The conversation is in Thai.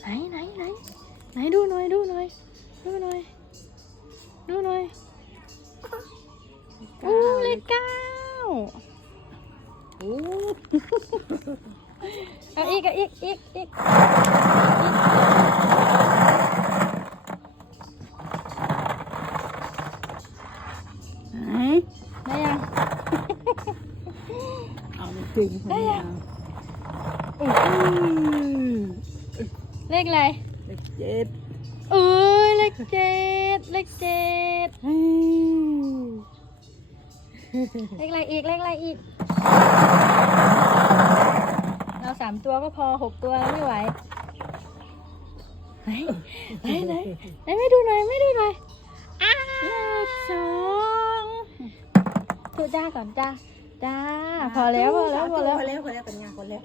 ไหนไหนไหนไหนดูหน่อยดูหน่อยดูหน่อยดูหน่อยอู้เลขเก้า โอ้ เอาอีกเอาอีกอีกอีกไหนได้ยัง เอาจริงคนเดียว อื้อ เลขอะไร เลขเจ็ดเอ้ยเลขเจ็ดเลขเจ็ดเฮ้ยเลขอะไรอีกเลขอะไรอีก เราสามตัวก็พอหกตัวไม่ไหวไหนไหนไหนไหนไม่ดูหน่อยไม่ดูหน่อยอ้าวสองตัวจ้าก่อนจ้าจ้าพอแล้วพอแล้วพอแล้วพอแล้วพอแล้วเป็นไงพอแล้ว